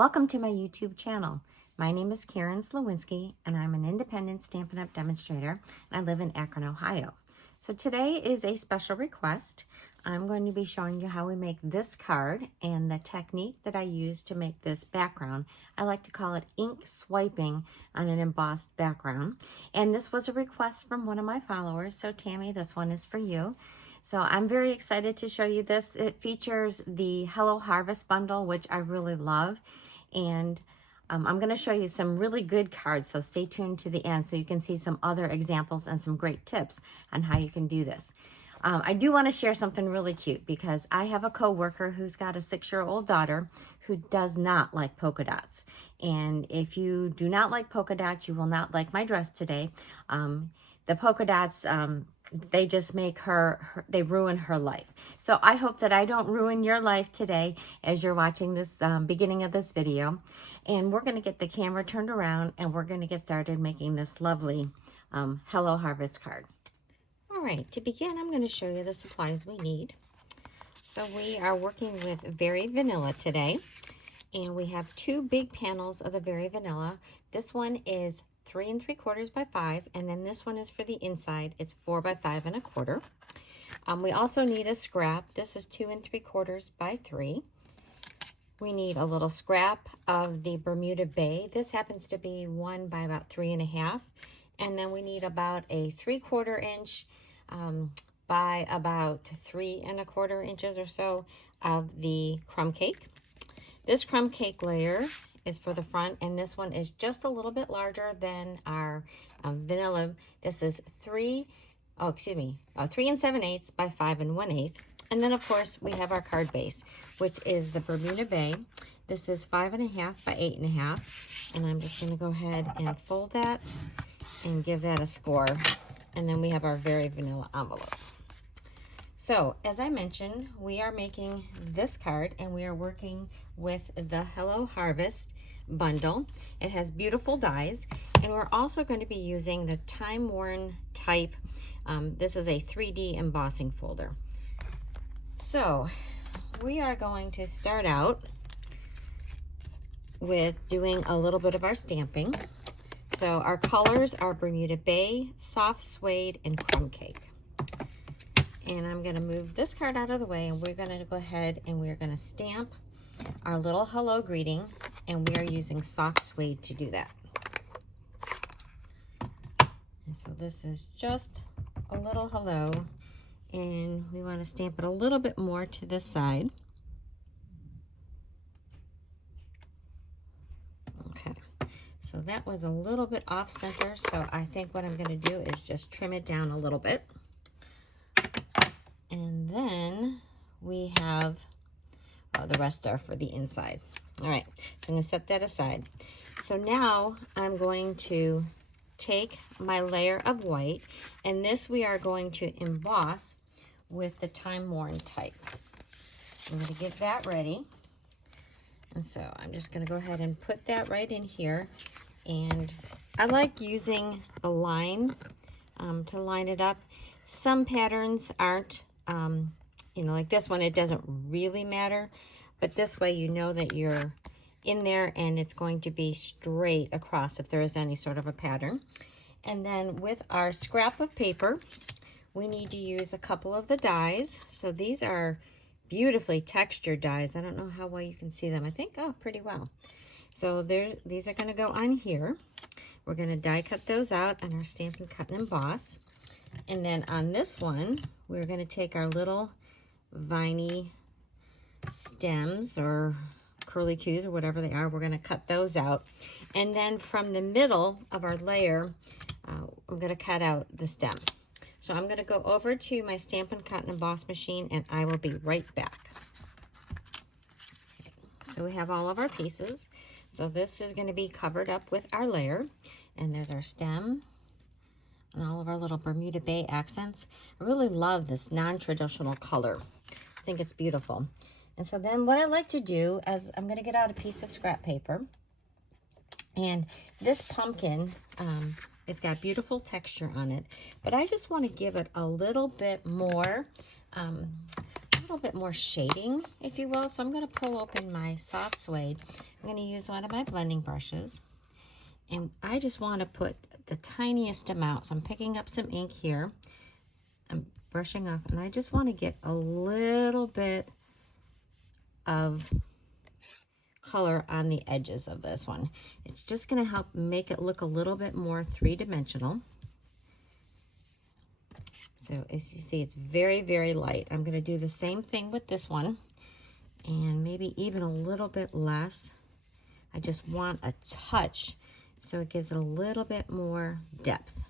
Welcome to my YouTube channel. My name is Karen Sliwinski and I'm an independent Stampin' Up! Demonstrator and I live in Akron, Ohio. So today is a special request. I'm going to be showing you how we make this card and the technique that I use to make this background. I like to call it ink swiping on an embossed background. And this was a request from one of my followers. So Tammy, this one is for you. So I'm very excited to show you this. It features the Hello Harvest bundle, which I really love. And I'm going to show you some really good cards, so stay tuned to the end so you can see some other examples and some great tips on how you can do this. I do want to share something really cute because I have a coworker who's got a 6-year-old daughter who does not like polka dots. And if you do not like polka dots, you will not like my dress today. The polka dots, they just make they ruin her life. So I hope that I don't ruin your life today as you're watching this beginning of this video. And we're going to get the camera turned around and we're going to get started making this lovely Hello Harvest card. All right, to begin, I'm going to show you the supplies we need. So we are working with Very Vanilla today. And we have 2 big panels of the Very Vanilla. This one is 3 3/4 by 5, and then this one is for the inside. It's 4 by 5 1/4. We also need a scrap. This is 2 3/4 by 3. We need a little scrap of the Bermuda Bay. This happens to be 1 by about 3 1/2, and then we need about a 3/4 inch by about 3 1/4 inches or so of the crumb cake. This crumb cake layer is for the front, and this one is just a little bit larger than our vanilla. This is 3 7/8 by 5 1/8. And then of course we have our card base, which is the Bermuda Bay. This is 5 1/2 by 8 1/2, and I'm just going to go ahead and fold that and give that a score. And then we have our Very Vanilla envelope. So, as I mentioned, we are making this card and we are working with the Hello Harvest bundle. It has beautiful dies, and we're also going to be using the Timeworn Type. This is a 3D embossing folder. So, we are going to start out with doing a little bit of our stamping. So, our colors are Bermuda Bay, Soft Suede, and Crumb Cake. And I'm going to move this card out of the way, and we're going to go ahead and we're going to stamp our little hello greeting, and we are using soft suede to do that. And so this is just a little hello, and we want to stamp it a little bit more to this side. Okay, so that was a little bit off center, so I think what I'm going to do is just trim it down a little bit. And then we have, the rest are for the inside. All right, so I'm going to set that aside. So now I'm going to take my layer of white, and this we are going to emboss with the Timeworn Type. I'm going to get that ready. And so I'm just going to go ahead and put that right in here. And I like using a line to line it up. Some patterns aren't. Like this one, it doesn't really matter, but this way you know that you're in there and it's going to be straight across if there is any sort of a pattern. And then with our scrap of paper, we need to use a couple of the dies. So these are beautifully textured dies. I don't know how well you can see them. I think, pretty well. So these are going to go on here. We're going to die cut those out on our Stampin' Cut and Emboss. And then on this one, we're going to take our little viney stems or curly cues or whatever they are. We're going to cut those out. And then from the middle of our layer, I'm going to cut out the stem. So I'm going to go over to my Stampin' Cut and Emboss machine, and I will be right back. Okay, so we have all of our pieces. So this is going to be covered up with our layer. And there's our stem and all of our little Bermuda Bay accents. I really love this non-traditional color. I think it's beautiful. And so then what I like to do is I'm going to get out a piece of scrap paper. And this pumpkin, it's got beautiful texture on it. But I just want to give it a little bit more, little bit more shading, if you will. So I'm going to pull open my soft suede. I'm going to use one of my blending brushes. And I just want to put the tiniest amount. So I'm picking up some ink here. I'm brushing off, and I just want to get a little bit of color on the edges of this one. It's just going to help make it look a little bit more three-dimensional. So as you see, it's very, very light. I'm going to do the same thing with this one, and maybe even a little bit less. I just want a touch, so it gives it a little bit more depth.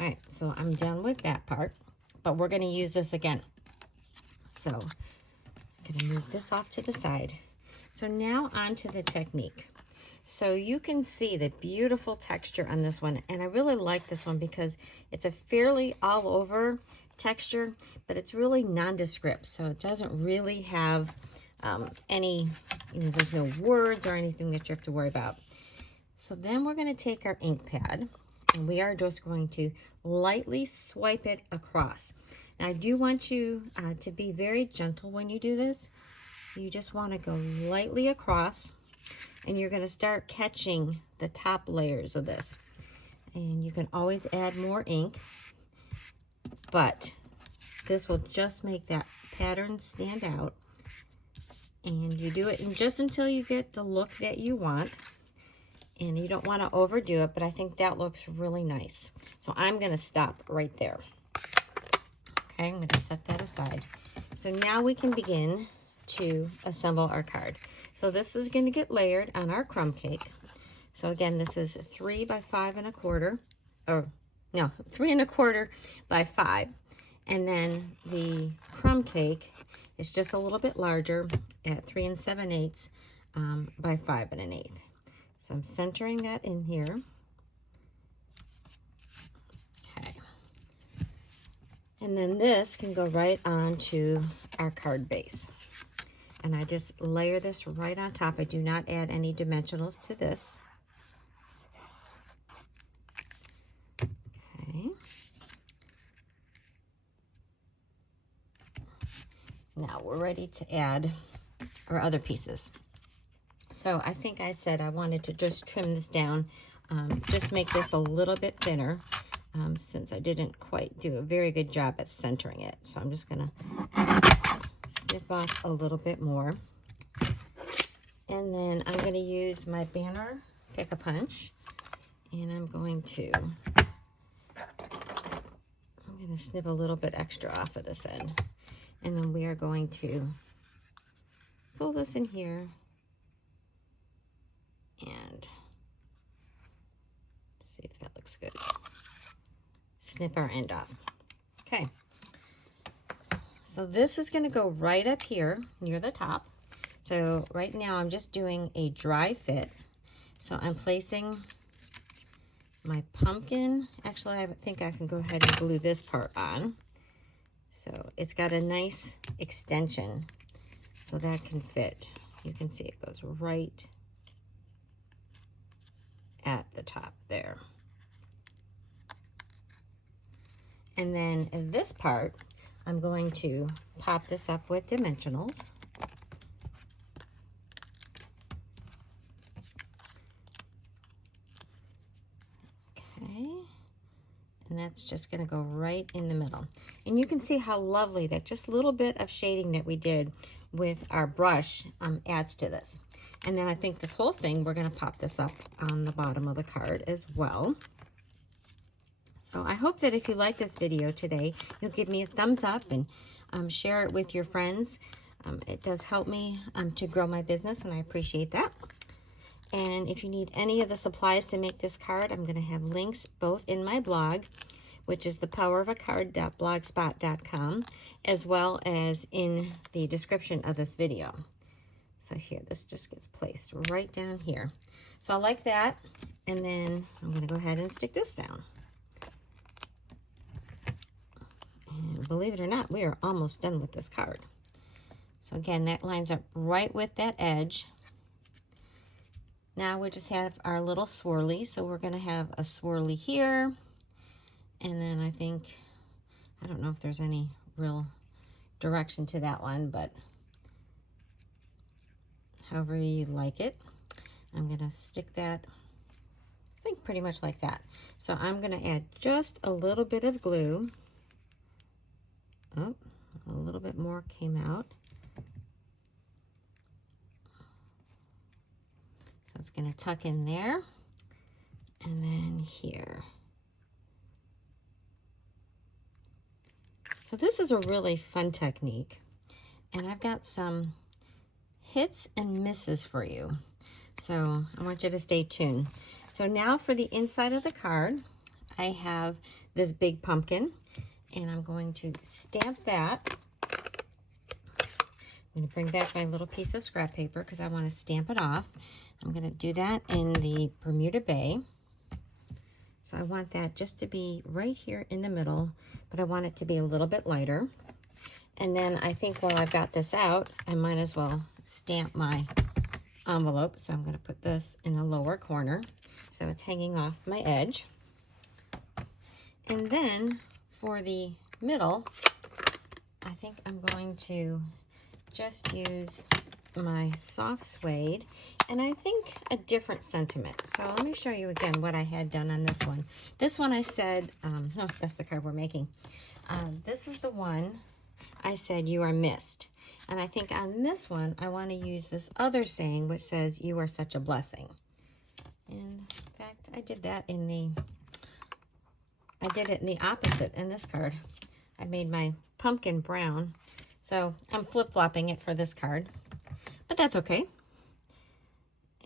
All right, so I'm done with that part, but we're going to use this again. So I'm going to move this off to the side. So now onto the technique. So you can see the beautiful texture on this one, and I really like this one because it's a fairly all over texture, but it's really nondescript, so it doesn't really have any, there's no words or anything that you have to worry about. So then we're going to take our ink pad, and we are just going to lightly swipe it across. Now I do want you to be very gentle when you do this. You just want to go lightly across, and you're going to start catching the top layers of this. And you can always add more ink, but this will just make that pattern stand out. And you do it just until you get the look that you want. And you don't want to overdo it, but I think that looks really nice. So I'm going to stop right there. Okay, I'm going to set that aside. So now we can begin to assemble our card. So this is going to get layered on our crumb cake. So again, this is 3 by 5 1/4, or no, 3 1/4 by 5. And then the crumb cake is just a little bit larger at 3 7/8 by 5 1/8. So I'm centering that in here. Okay. And then this can go right onto our card base. And I just layer this right on top. I do not add any dimensionals to this. Okay. Now we're ready to add our other pieces. So I think I said I wanted to just trim this down, just make this a little bit thinner, since I didn't quite do a very good job at centering it. So I'm just gonna snip off a little bit more. And then I'm going to use my banner Pick-a-Punch, and I'm going to snip a little bit extra off of this end. And then we are going to pull this in here and see if that looks good. Snip our end off. Okay. So this is going to go right up here near the top. So right now I'm just doing a dry fit. So I'm placing my pumpkin. Actually, I think I can go ahead and glue this part on. So it's got a nice extension, so that can fit. You can see it goes right at the top there. And then in this part, I'm going to pop this up with dimensionals. Okay, and that's just going to go right in the middle. And you can see how lovely that just little bit of shading that we did with our brush adds to this. And then I think this whole thing, we're going to pop this up on the bottom of the card as well. So I hope that if you like this video today, you'll give me a thumbs up and share it with your friends. It does help me to grow my business, and I appreciate that. And if you need any of the supplies to make this card, I'm going to have links both in my blog, which is ThePowerOfACard.blogspot.com, as well as in the description of this video. So here, this just gets placed right down here. So I like that. And then I'm going to go ahead and stick this down. And believe it or not, we are almost done with this card. So again, that lines up right with that edge. Now we just have our little swirly. So we're going to have a swirly here. And then I think I don't know if there's any real direction to that one, but however you like it. I'm gonna stick that, I think pretty much like that. So I'm gonna add just a little bit of glue. Oh, a little bit more came out. So it's gonna tuck in there, and then here. So this is a really fun technique, and I've got some hits and misses for you. So I want you to stay tuned. So now for the inside of the card, I have this big pumpkin, and I'm going to stamp that. I'm going to bring back my little piece of scrap paper because I want to stamp it off. I'm going to do that in the Bermuda Bay. So I want that just to be right here in the middle, but I want it to be a little bit lighter. And then I think while I've got this out, I might as well stamp my envelope. So I'm going to put this in the lower corner so it's hanging off my edge. And then for the middle, I think I'm going to just use my soft suede, and I think a different sentiment. So let me show you again what I had done on this one. This one I said, oh, that's the card we're making. This is the one I said, you are missed. And I think on this one, I want to use this other saying, which says, you are such a blessing. And in fact, I did it in the opposite in this card. I made my pumpkin brown. So I'm flip-flopping it for this card, but that's okay.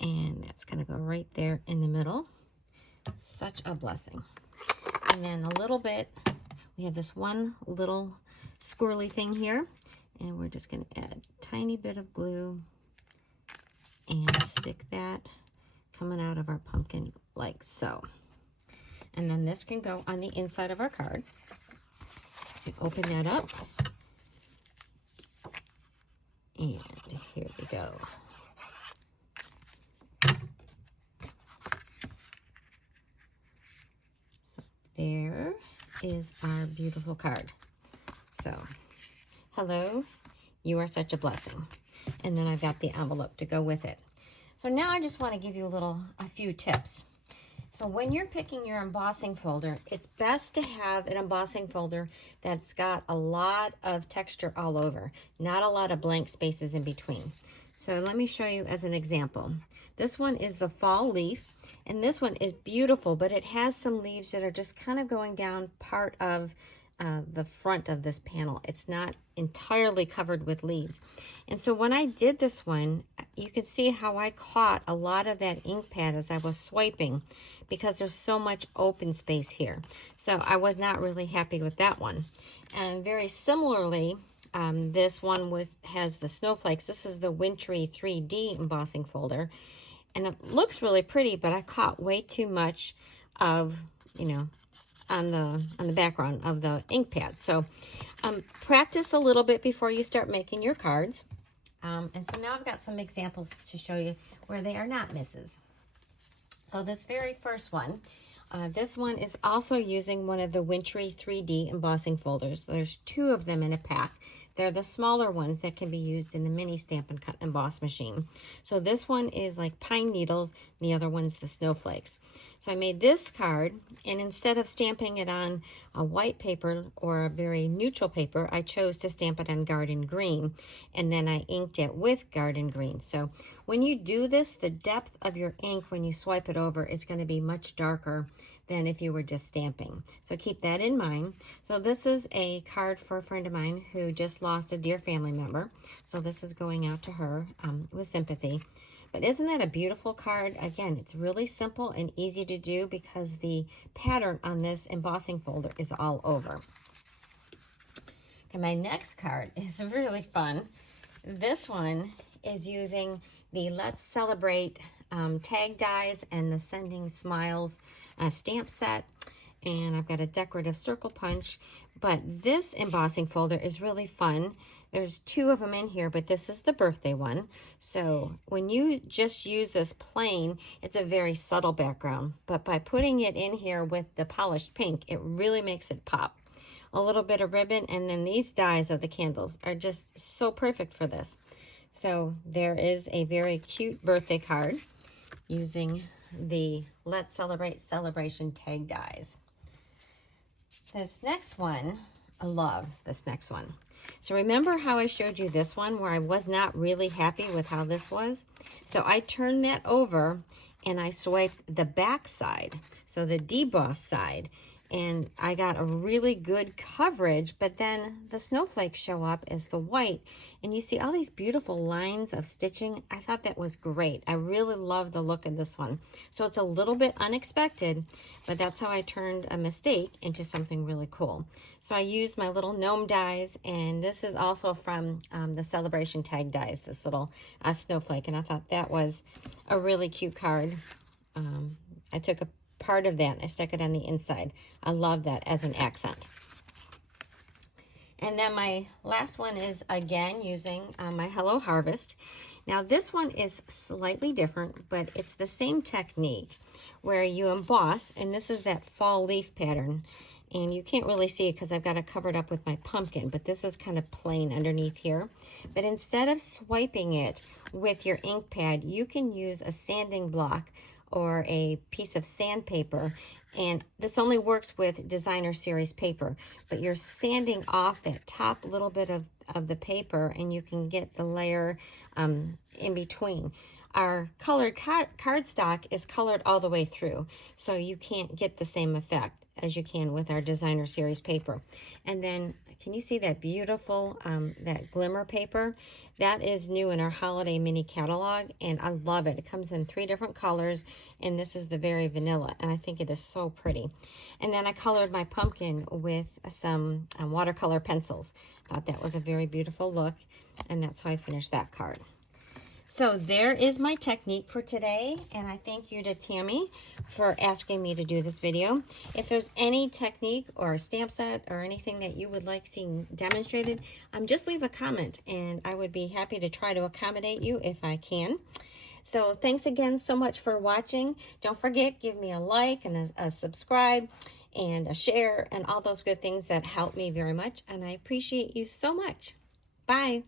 And that's going to go right there in the middle. Such a blessing. And then a little bit, we have this one little squirrely thing here, and we're just going to add a tiny bit of glue and stick that coming out of our pumpkin like so. And then this can go on the inside of our card. So open that up. And here we go. So there is our beautiful card. So, hello, you are such a blessing. And then I've got the envelope to go with it. So now I just want to give you a few tips. So when you're picking your embossing folder, it's best to have an embossing folder that's got a lot of texture all over, not a lot of blank spaces in between. So let me show you as an example. This one is the fall leaf, and this one is beautiful, but it has some leaves that are just kind of going down part of the front of this panel. It's not entirely covered with leaves. And so when I did this one, you can see how I caught a lot of that ink pad as I was swiping, because there's so much open space here. So I was not really happy with that one. And very similarly, this one has the snowflakes. This is the Wintry 3D embossing folder. And it looks really pretty, but I caught way too much of, on the background of the ink pad. So practice a little bit before you start making your cards. And so now I've got some examples to show you where they are not misses. So this very first one, this one is also using one of the Wintry 3D embossing folders. There's two of them in a pack. They're the smaller ones that can be used in the mini Stampin' Cut emboss machine. So this one is like pine needles, and the other one's the snowflakes. So I made this card, and instead of stamping it on a white paper or a very neutral paper, I chose to stamp it on garden green, and then I inked it with garden green. So when you do this, the depth of your ink when you swipe it over is going to be much darker than if you were just stamping. So keep that in mind. So this is a card for a friend of mine who just lost a dear family member. So this is going out to her with sympathy. But isn't that a beautiful card? Again, it's really simple and easy to do because the pattern on this embossing folder is all over. Okay, my next card is really fun. This one is using the Let's Celebrate tag dies and the Sending Smiles stamp set. And I've got a decorative circle punch. But this embossing folder is really fun. There's two of them in here, but this is the birthday one. So when you just use this plain, it's a very subtle background. But by putting it in here with the polished pink, it really makes it pop. a little bit of ribbon, and then these dies of the candles are just so perfect for this. So there is a very cute birthday card using the Let's Celebrate Celebration tag dies. This next one, I love this next one. So remember how I showed you this one where I was not really happy with how this was? So I turned that over and I swiped the back side, so the deboss side, and I got a really good coverage, but then the snowflakes show up as the white, and you see all these beautiful lines of stitching. I thought that was great. I really love the look of this one. So it's a little bit unexpected, but that's how I turned a mistake into something really cool. So I used my little gnome dies, and this is also from the Celebration tag dies, this little snowflake, and I thought that was a really cute card. I took a part of that, I stuck it on the inside. I love that as an accent. And then my last one is again using my Hello Harvest. Now this one is slightly different, but it's the same technique where you emboss, and this is that fall leaf pattern. And you can't really see it because I've got it covered up with my pumpkin, but this is kind of plain underneath here. But instead of swiping it with your ink pad, you can use a sanding block or a piece of sandpaper, and this only works with designer series paper, but you're sanding off that top little bit of the paper, and you can get the layer in between. Our colored cardstock is colored all the way through, so you can't get the same effect as you can with our designer series paper. And then, can you see that beautiful, that glimmer paper? That is new in our holiday mini catalog, and I love it. It comes in 3 different colors, and this is the very vanilla, and I think it is so pretty. And then I colored my pumpkin with some watercolor pencils. Thought that was a very beautiful look, and that's how I finished that card. So there is my technique for today, and I thank you to Tammy for asking me to do this video. If there's any technique or a stamp set or anything that you would like seeing demonstrated, just leave a comment, and I would be happy to try to accommodate you if I can. So thanks again so much for watching. Don't forget, give me a like and a subscribe and a share and all those good things that help me very much, and I appreciate you so much. Bye.